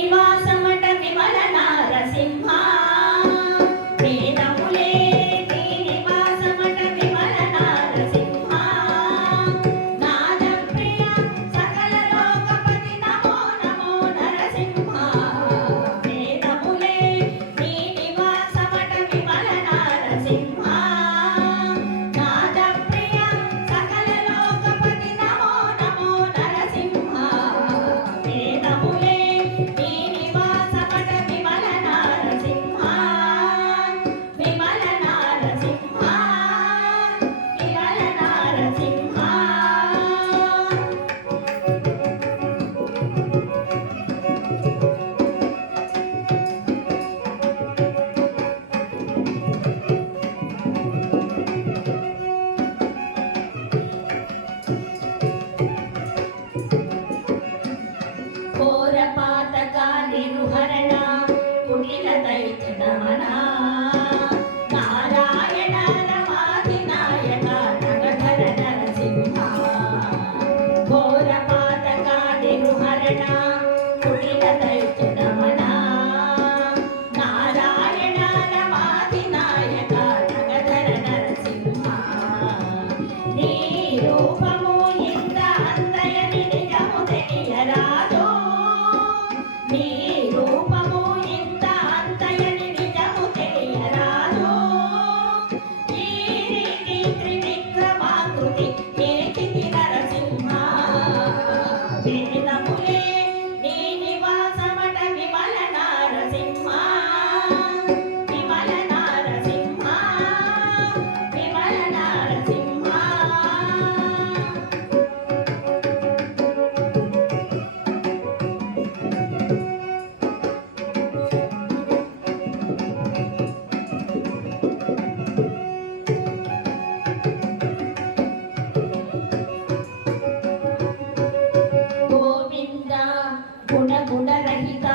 నివాసమట విమల నారసింహ వేదములే నీ నివాసమట విమల నారసింహ నాద ప్రియ సకల లోకపతి నమో నమో నరసింహ వేదములే నీ నివాసమట విమల నారసింహ నాద ప్రియ సకల లోకపతి నమో నమో నరసింహ వేదములే నిరుహరణ కుటిల దైత్యమనా నారాయణ నమాధినాయక నగధర నరసింహ ఘోర పాతక నిరుహరణ కుటిల దైత్యమనా నారాయణ నమాధినాయక నగధర నరసింహ నీ రూపము ఇంత అందయని నిజము తెలియరాదు నీ రూపము ఇంత అంతయని నిజము తెలియరాదు ఈ రీతి త్రివిక్రమాకృతి ఏకితి నరసింహ వేదములే నీ నివాసమట విమల నారసింహ విమల నారసింహ విమల నారసింహ గుణ గుణ రహిత